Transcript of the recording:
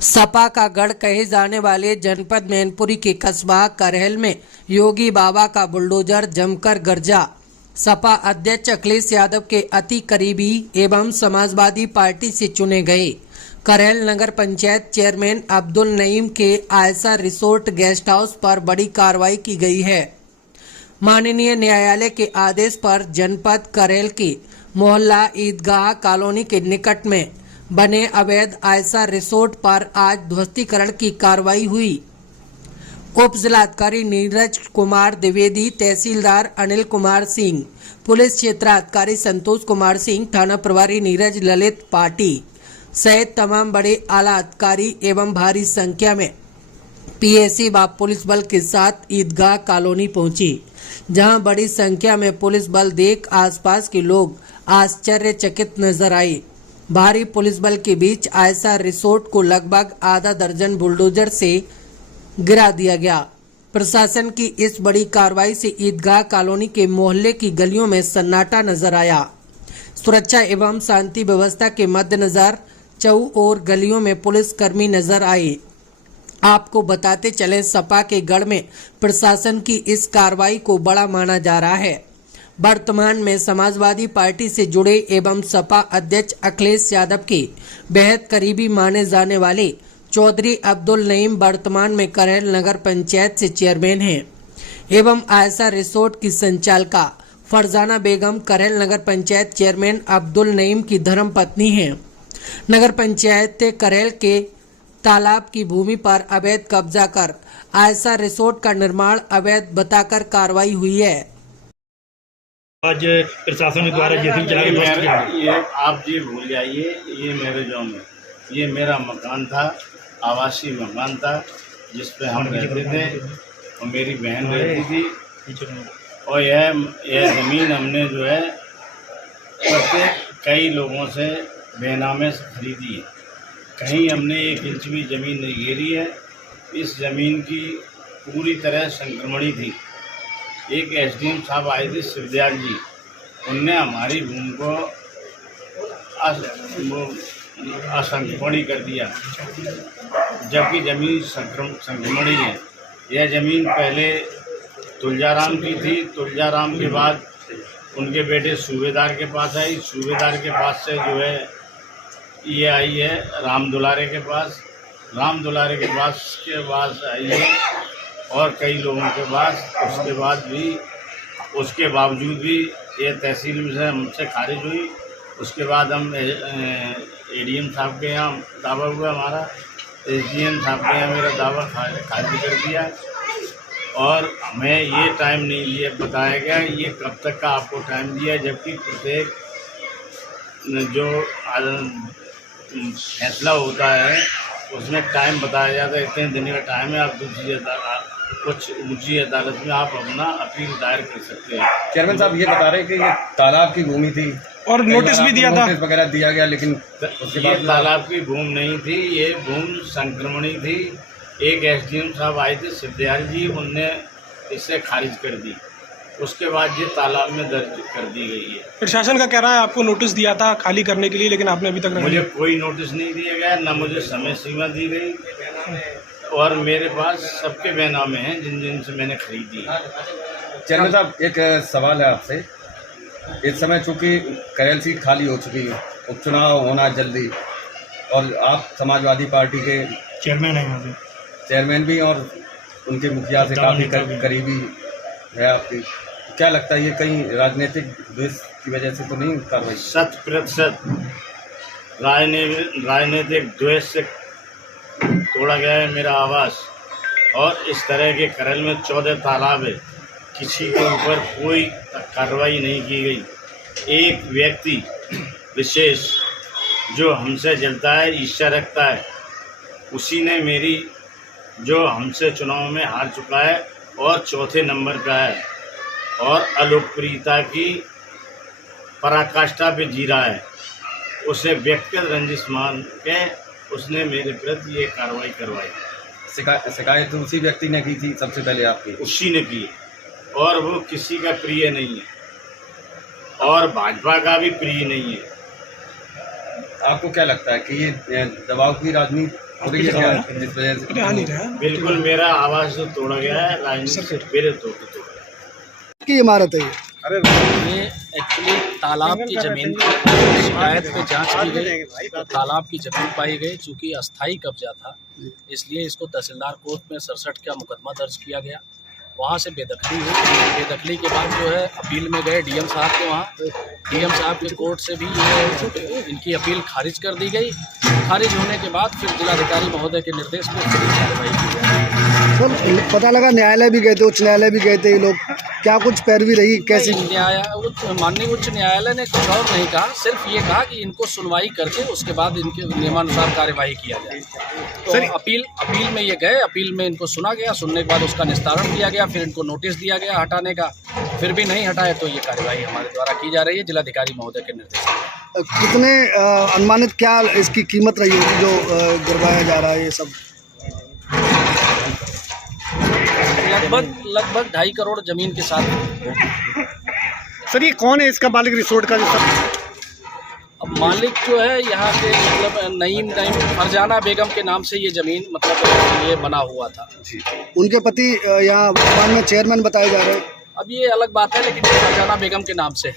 सपा का गढ़ कहे जाने वाले जनपद मैनपुरी के कस्बा करहल में योगी बाबा का बुलडोजर जमकर गरजा। सपा अध्यक्ष अखिलेश यादव के अति करीबी एवं समाजवादी पार्टी से चुने गए करहल नगर पंचायत चेयरमैन अब्दुल नईम के आयशा रिसोर्ट गेस्ट हाउस पर बड़ी कार्रवाई की गई है। माननीय न्यायालय के आदेश पर जनपद करहल के मोहल्ला ईदगाह कॉलोनी के निकट में बने अवैध आयशा रिसोर्ट पर आज ध्वस्तीकरण की कार्रवाई हुई। उप जिलाधिकारी नीरज कुमार द्विवेदी, तहसीलदार अनिल कुमार सिंह, पुलिस क्षेत्राधिकारी संतोष कुमार सिंह, थाना प्रभारी नीरज ललित पाटी सहित तमाम बड़े आला अधिकारी एवं भारी संख्या में पीएसी व पुलिस बल के साथ ईदगाह कॉलोनी पहुंची, जहां बड़ी संख्या में पुलिस बल देख आसपास के लोग आश्चर्यचकित नजर आए। भारी पुलिस बल के बीच आयशा रिसोर्ट को लगभग आधा दर्जन बुलडोजर से गिरा दिया गया। प्रशासन की इस बड़ी कार्रवाई से ईदगाह कॉलोनी के मोहल्ले की गलियों में सन्नाटा नजर आया। सुरक्षा एवं शांति व्यवस्था के मद्देनजर चौओर गलियों में पुलिस कर्मी नजर आए। आपको बताते चले, सपा के गढ़ में प्रशासन की इस कार्रवाई को बड़ा माना जा रहा है। वर्तमान में समाजवादी पार्टी से जुड़े एवं सपा अध्यक्ष अखिलेश यादव के बेहद करीबी माने जाने वाले चौधरी अब्दुल नईम वर्तमान में करहल नगर पंचायत से चेयरमैन हैं एवं आयशा रिसोर्ट की संचालका फरजाना बेगम करहल नगर पंचायत चेयरमैन अब्दुल नईम की धर्मपत्नी हैं। नगर पंचायत करहल के तालाब की भूमि पर अवैध कब्जा कर आयशा रिसोर्ट का निर्माण अवैध बताकर कार्रवाई हुई है। आज प्रशासन के द्वारा ये आप जी भूल जाइए, ये मेरे जो में ये मेरा मकान था, आवासीय मकान था, जिस पे हम रहते थे और मेरी बहन रहती थी। और यह ज़मीन हमने जो है कई लोगों से बेनामे से खरीदी है। कहीं हमने 1 इंच भी ज़मीन नहीं घेरी है। इस ज़मीन की पूरी तरह संक्रमणी थी। एक एसडीएम साहब आए थे शिवदयाल जी, उनने हमारी भूमि को असंक्रमणी कर दिया, जबकि ज़मीन संक्रमणी है। यह ज़मीन पहले तुलजाराम की थी। तुलजाराम के बाद उनके बेटे सूबेदार के पास आई। सूबेदार के पास से जो है ये आई है राम दुलारे के पास। राम दुलारे के पास आई है और कई लोगों के पास। उसके बावजूद भी ये तहसील में से हमसे खारिज हुई। उसके बाद हम एडीएम साहब के यहाँ दावा हुआ हमारा, एसडीएम साहब के यहाँ मेरा दावा खारिज कर दिया। और हमें ये टाइम नहीं लिया, बताया गया ये कब तक का आपको टाइम दिया, जबकि प्रत्येक जो फैसला होता है उसमें टाइम बताया जाता है, इतने दिन का टाइम है। आप कुछ ऊंची अदालत में आप अपना अपील दायर कर सकते हैं। चेयरमैन साहब ये बता रहे हैं कि ये तालाब की भूमि थी और नोटिस भी दिया था, नोटिस वगैरह दिया गया, लेकिन उसके बाद तालाब की भूमि नहीं थी, ये भूमि संक्रमणी थी। एक एसडीएम साहब आए थे शिवदयाल जी, उनने इसे खारिज कर दी। उसके बाद ये तालाब में दर्ज कर दी गई है। प्रशासन का कह रहा है आपको नोटिस दिया था खाली करने के लिए, लेकिन आपने अभी तक मुझे कोई नोटिस नहीं दिया गया, न मुझे समय सीमा दी गई। और मेरे पास सबके बेनामे हैं जिन से मैंने खरीदी। चेयरमैन साहब एक सवाल है आपसे। इस समय चूँकि करहल सीट खाली हो चुकी है, उपचुनाव होना जल्दी, और आप समाजवादी पार्टी के चेयरमैन हैं, चेयरमैन भी और उनके मुखिया से काफ़ी करीबी है आपकी, क्या लगता है ये कहीं राजनीतिक द्वेष की वजह से तो नहीं कार्रवाई? 100% राजनीतिक द्वेष से तोड़ा गया है मेरा आवास। और इस तरह के करहल में 14 तालाब है, किसी के ऊपर कोई कार्रवाई नहीं की गई। एक व्यक्ति विशेष जो हमसे जलता है, ईर्ष्या रखता है, उसी ने मेरी जो हमसे चुनाव में हार चुका है और 4थे नंबर पे है और अलोकप्रियता की पराकाष्ठा पे जी रहा है, उसे व्यक्तिगत रंजिश मान के उसने मेरे प्रति ये कार्रवाई करवाई। शिकायत उसी व्यक्ति ने की थी सबसे पहले आपकी? उसी ने की, और वो किसी का प्रिय नहीं है और भाजपा का भी प्रिय नहीं है। आपको क्या लगता है कि ये दबाव की राजनीति और ये क्या है जिस वजह से आ नहीं रहा है। बिल्कुल मेरा आवाज़ तो तोड़ा गया है, राजनीति से मेरे तोड़ तोड़ा की इमारत है ये? ये एक्चुअली तालाब की जमीन की शिकायत पे जांच की गई तो तालाब की जमीन पाई गई। चूँकि अस्थाई कब्जा था इसलिए इसको तहसीलदार कोर्ट में 67 का मुकदमा दर्ज किया गया। वहाँ से बेदखली हुई। बेदखली के बाद जो है अपील में गए डीएम साहब के वहाँ। डीएम साहब के कोर्ट से भी ये इनकी अपील खारिज कर दी गई। खारिज होने के बाद फिर जिलाधिकारी महोदय के निर्देश पर फिर कार्रवाई की गई। सर पता लगा न्यायालय भी गए थे, उच्च न्यायालय भी गए थे ये लोग, क्या कुछ पैरवी रही कैसी? माननीय उच्च न्यायालय ने कुछ और नहीं कहा, सिर्फ ये कहा कि इनको सुनवाई करके उसके बाद इनके नियमानुसार कार्यवाही किया जाए। तो अपील में ये गए, अपील में इनको सुना गया, सुनने के बाद उसका निस्तारण किया गया, फिर इनको नोटिस दिया गया हटाने का, फिर भी नहीं हटाए तो ये कार्यवाही हमारे द्वारा की जा रही है जिलाधिकारी महोदय के निर्देश पर। कितने अनुमानित क्या इसकी कीमत रही होगी जो गिरवाया जा रहा है ये सब? लगभग 2.5 करोड़ जमीन के साथ। सर ये कौन है इसका मालिक रिसोर्ट का? जो सब अब मालिक जो है यहाँ के मतलब नईम फरजाना बेगम के नाम से ये ज़मीन मतलब ये बना हुआ था। उनके पति यहाँ वर्तमान में चेयरमैन बताए जा रहे हैं। अब ये अलग बात है लेकिन फरजाना बेगम के नाम से है।